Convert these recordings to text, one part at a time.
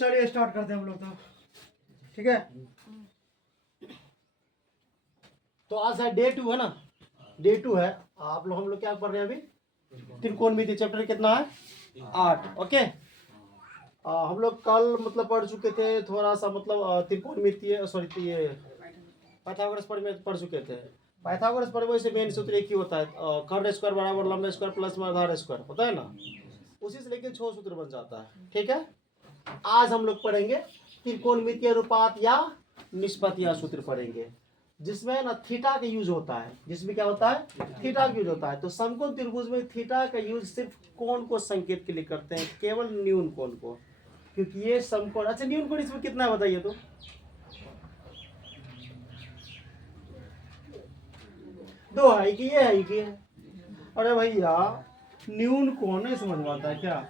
चलिए स्टार्ट करते हैं हम लोग तो, ठीक है। तो आज है डे 2 है ना, डे 2 है। आप लोग हम लोग क्या पढ़ रहे हैं अभी? त्रिकोणमिति चैप्टर कितना है? 8। ओके। हम लोग कल मतलब पढ़ चुके थे थोड़ा सा, मतलब त्रिकोणमिति सॉरी ये पाइथागोरस पढ़ चुके थे। पाइथागोरस परिमेय से मेन सूत्र एक ही होता है, कर्ण स्क्वायर बराबर लंब स्क्वायर प्लस आधार स्क्वायर होता है ना, उसी से लेके 6 सूत्र बन जाता है, ठीक है। आज हम लोग पढ़ेंगे त्रिकोणमितीय अनुपात या निष्पत्ति सूत्र पढ़ेंगे, जिसमें ना थीटा का यूज होता है। जिसमें क्या होता है? थीटा का यूज होता है। तो समकोण त्रिभुज में थीटा का यूज सिर्फ कोण को संकेत के लिए करते हैं, केवल न्यून कोण को, क्योंकि ये समकोण। अच्छा, न्यून कोण इसमें कितना है बताइए तो? दो है कि ये है कि? अरे भैया, न्यून कोण नहीं समझ में आता है क्या?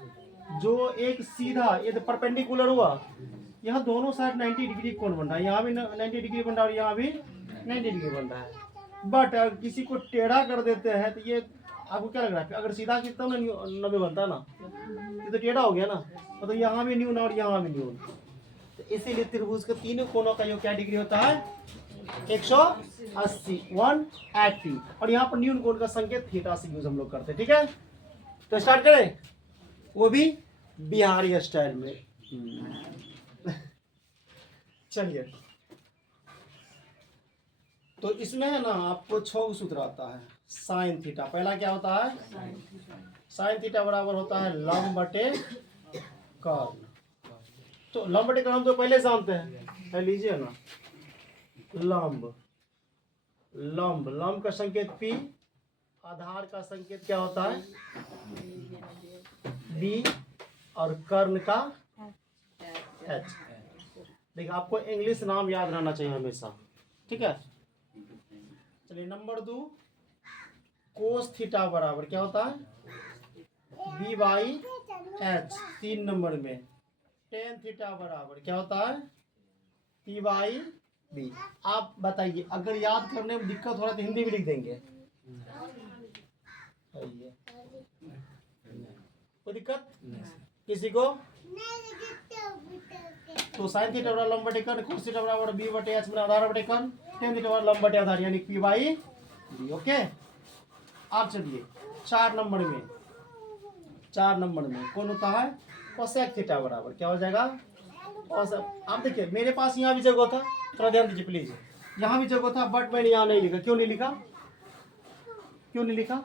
जो एक सीधा, ये तो परपेंडिकुलर हुआ, यहाँ दोनों साइड 90 डिग्री कोण बन रहा है, यहाँ भी 90 डिग्री बन रहा है और यहाँ भी 90 डिग्री बन रहा है। बट अगर किसी को टेढ़ा कर देते हैं तो ये आपको क्या लग रहा है? अगर सीधा खींचता हूँ ना 90 बनता है ना, ये तो टेढ़ा हो गया ना, तो यहाँ भी न्यून और यहाँ भी न्यून। तो इसीलिए त्रिभुज के तीनों कोणों का योग क्या डिग्री होता है? 180, 180। और यहाँ पर न्यून कोण का संकेत थीटा से यूज हम लोग करते हैं, ठीक है। तो स्टार्ट करें, वो भी बिहारी स्टाइल में। चलिए, तो इसमें है ना आपको 6 सूत्र आता है। साइन थीटा पहला क्या होता है? साइन थीटा बराबर होता है लंब बटे कर्ण। तो लंब बटे कर्ण हम तो पहले जानते हैं, लीजिए ना। लंब लंब लंब का संकेत P, आधार का संकेत क्या होता है? B, और कर्ण का H। देखिए, आपको इंग्लिश नाम याद रहना चाहिए हमेशा, ठीक है। चलिए, नंबर 2, कोस थीटा बराबर क्या होता है? B by H। 3 नंबर में टेन थीटा बराबर क्या होता है? P by B। आप बताइए, अगर याद करने में दिक्कत हो रहा है तो हिंदी में लिख देंगे। कोई दिक्कत किसी को? तो साइन थीटा बराबर लंब बटे कर्ण, कोस थीटा बराबर B बटे H में आधार बटे कर्ण, टेन थीटा बराबर लंब बटे आधार यानी P बाई B। ओके। आप चलिए 4 नंबर में, 4 नंबर में कौन होता है? कोसेक थीटा बराबर क्या हो जाएगा? आप देखिए, मेरे पास यहाँ भी जगह था, थोड़ा ध्यान दीजिए प्लीज। यहाँ भी जगह था, बट मैंने यहाँ नहीं लिखा। क्यों नहीं लिखा? क्यों नहीं लिखा?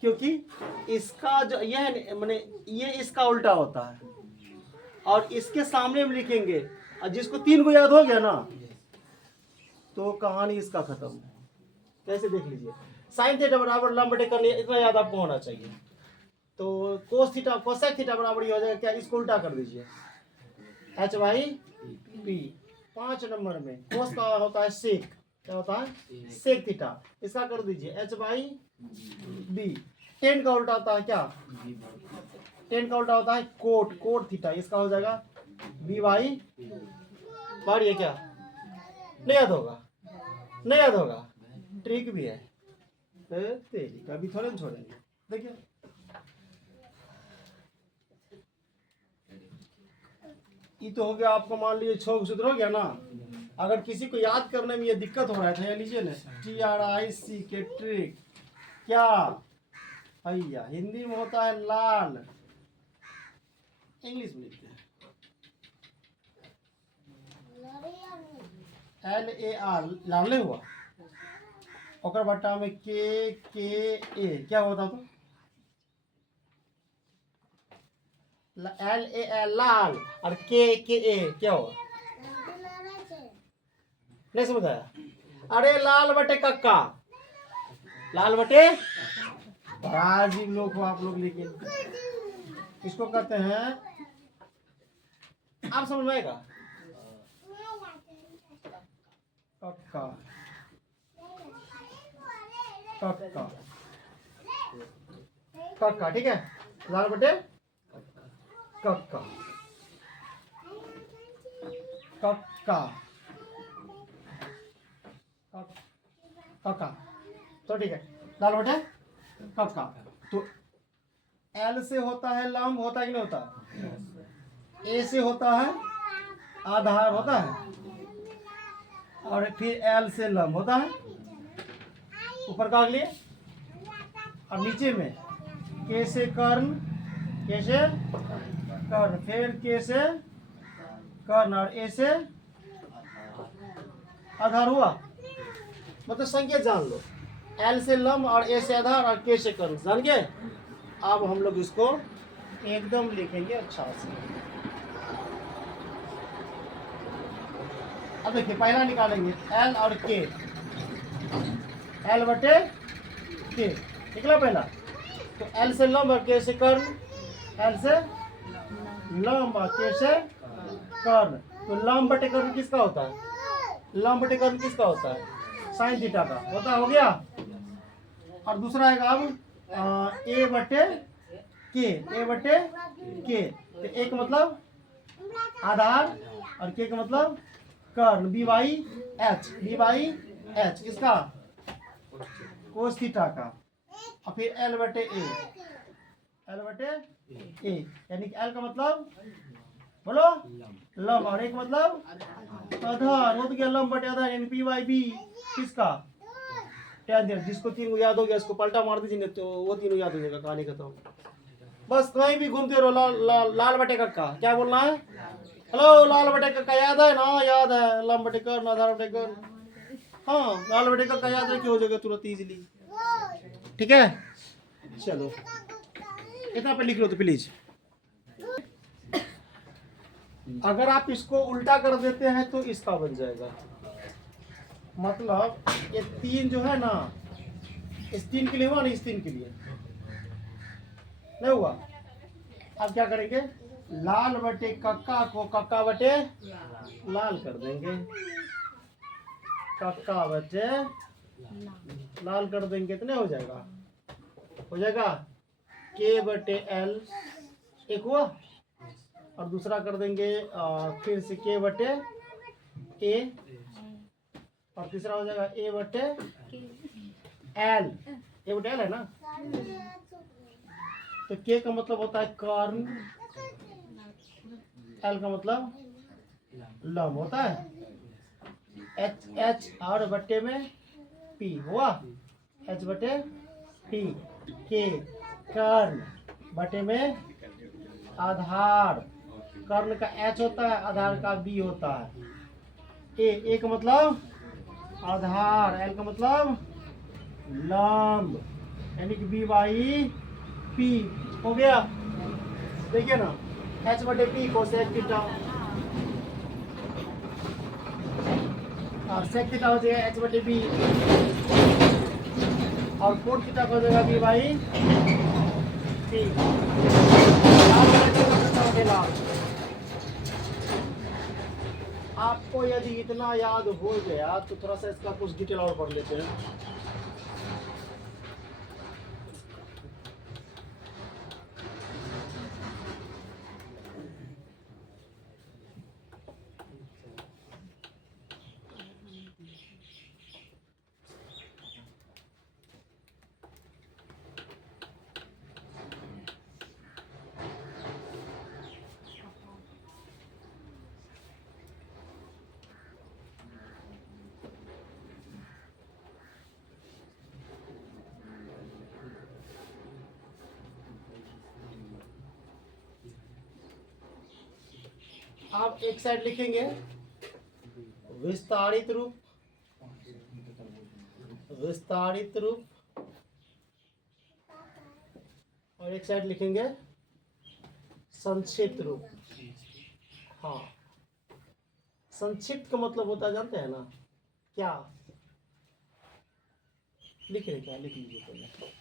क्योंकि इसका जो यह मैंने ये इसका उल्टा होता है, और इसके सामने में लिखेंगे, और जिसको 3 को याद हो गया ना, तो कहानी इसका खत्म। कैसे देख लीजिए, साइन थीटा बराबर लंब बटे कर्ण, इतना याद आपको होना चाहिए। तो कोस थीटा कोसेक थीटा बराबर ये हो जाएगा क्या? इसको उल्टा कर दीजिए, H बाई P। 5 नंबर में कोस का होता है सेक, क्या होता है? सेक थीटा, इसका कर दीजिए H बाई B। 10 का उल्टा होता है क्या? 10 का उल्टा होता है कोट, कोट थीटा, इसका हो जाएगा B बाई। पढ़िए, क्या नहीं याद होगा? नहीं याद होगा, ट्रिक भी है, तेरी कभी थोड़े ना छोड़ेंगे। देखिए, ये तो हो गया आपको, मान लीजिए 6 सूत्र हो गया ना। अगर किसी को याद करने में ये दिक्कत हो रहा है तो ये लीजिए ना, TRIC के ट्रिक। क्या भैया, हिंदी में होता है लाल, इंग्लिश में लिखते हैं LAR, लाल नहीं हुआ, और बट्टा में KKA क्या होता? तो LAL लाल, और KKA क्या होगा? नहीं समझ आया? अरे लाल बटे कक्का, लाल बटे राजीव लोग हो आप लोग, लेकिन इसको कहते हैं, आप समझ में आएगा? कक्का कक्का कक्का, ठीक है। लाल बटे कक्का कक्का कक्का, तो ठीक है, लाल बटे कक्का। तो L से होता है लंब, होता है कि नहीं होता? ए से होता है आधार होता है, और फिर एल से लंब होता है ऊपर का लिए, और नीचे में के से कर्ण, के से कर्ण, फिर के से कर्ण और ए से आधार हुआ। मतलब संकेत जान लो, एल से लंब और ए से आधार और के से कर्ण, जान गए। अब हम लोग इसको एकदम लिखेंगे अच्छा से। अब देखिए पहला निकालेंगे एल और के, एल बटे के निकला पहला, तो एल से लंब और के से कर्ण, एल से लंब और के से कर्ण, तो लंब बटे कर्ण किसका होता है, लंब बटे कर्ण किसका होता है, साइन थीटा का होता, हो गया। और दूसरा है अब ए बटे के, ए बटे के, तो ए का मतलब आधार और के का मतलब कर्ण, B by H, B by H किसका, कोस थीटा का, और फिर एल बटे ए, एल बटे ए, यानी कि एल का मतलब बोलो लंब, और एक मतलब आधार, हो गया लंब बटे आधार, यानी पी बाई बी किसका, टेन थीटा। जिसको तीन याद हो गया इसको पलटा मार दीजिए, नहीं तो वो तीनों याद हो जाएगा, कहानी खत्म। बस कहीं भी घूमते रहो, लाल बटे का क्या बोलना है, हेलो लाल बटे का याद है ना, याद है, लंब बटे कर्ण, आधार बटे कर्ण, हाँ लाल बटे का याद है कि हो जाएगा तुरंत इजीली, ठीक है। चलो इतना पे लिख लो तो प्लीज। अगर आप इसको उल्टा कर देते हैं तो इसका बन जाएगा, मतलब ये तीन जो है ना, इस तीन के लिए हुआ ना, इस तीन के लिए नहीं हुआ। अब क्या करेंगे, लाल बटे कक्का को कक्का बटे लाल कर देंगे, कक्का बटे लाल कर देंगे तो नहीं हो जाएगा, हो जाएगा के बटे एल एक हुआ, और दूसरा कर देंगे फिर से के बटे ए, और तीसरा हो जाएगा ए बटे एल, ए बटे एल है ना, तो के का मतलब होता है कर्ण, एल का मतलब लंब होता है, एच एच और बट्टे में पी हुआ, एच बटे पी, के कर्ण बटे में आधार, कर्ण का एच होता है, आधार का बी होता है, ए का मतलब आधार, एल का मतलब लंब, यानी कि बी बाई पी हो गया। देखिए ना, एच बटे पी को सेक थीटा, और सेक थीटा हो जाएगा एच बटे बी, और कोट थीटा हो जाएगा बी बाई पी। आपको यदि इतना याद हो गया तो थोड़ा सा इसका कुछ डिटेल और पढ़ लेते हैं। आप एक साइड लिखेंगे विस्तारित रूप, विस्तारित रूप, और एक साइड लिखेंगे संक्षिप्त रूप। हाँ, संक्षिप्त का मतलब होता है जानते हैं ना क्या, लिख रहे क्या, लिख लीजिए पहले।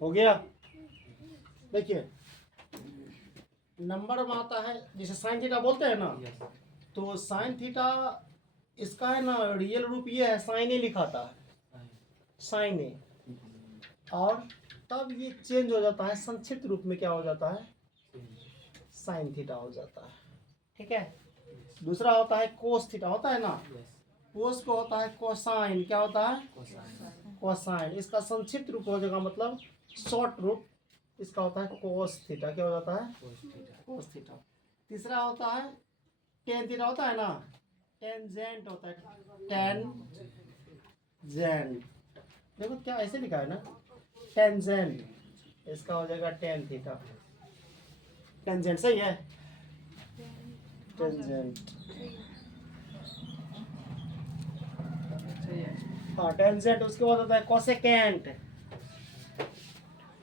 हो गया। देखिए नंबर में आता है जैसे साइन थीटा बोलते हैं ना, तो साइन थीटा इसका है ना रियल रूप ये है, साइन ही लिखाता है, साइन ए, और तब ये चेंज हो जाता है, संक्षिप्त रूप में क्या हो जाता है, साइन थीटा हो जाता है। ठीक है। दूसरा होता है कोस थीटा, होता है ना, कोस को होता है कोसाइन, क्या होता है, कोसाइन। इसका संक्षिप्त रूप हो जाएगा, मतलब शॉर्ट रूप इसका होता है कोस थीटा, क्या हो जाता है, कोस थीटा। तीसरा होता है टेन थीटा, होता है ना, टेंजेंट होता है, टेंजेंट। देखो क्या ऐसे लिखा है ना, टेंजेंट, इसका हो जाएगा टेन थीटा। टेंजेंट सही है, टेंजेंट। हाँ टेंजेंट। उसके बाद होता है कोसेकेंट,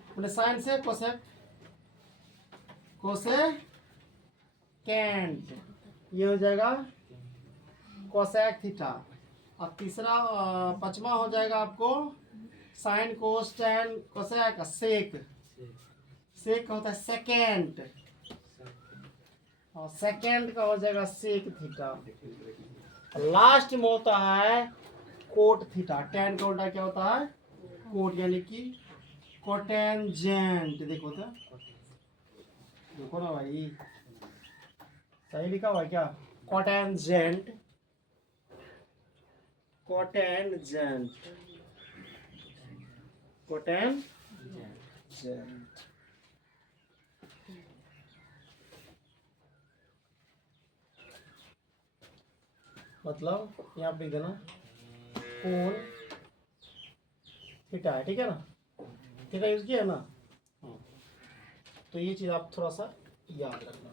मैंने साइन से कोसेक, कोसेकेंट, ये हो जाएगा कोसेक थीटा। और तीसरा पांचवा हो जाएगा आपको sine cos tan cosec sec, sec होता है सेकेंड, और सेकेंड का हो जाएगा सेक थीटा। लास्ट में होता है कोट थीटा, टेन का उल्टा क्या होता है, कोट, यानी कि कोटेंजेंट। देखो ना भाई, सही लिखा हुआ है क्या, कोटेंजेंट, कोटेंजेंट, कोटेंजेंट। मतलब यहाँ पे देना कोण थीटा है, ठीक है ना, थीटा यूज किया है ना। तो ये चीज़ आप थोड़ा सा याद रखना।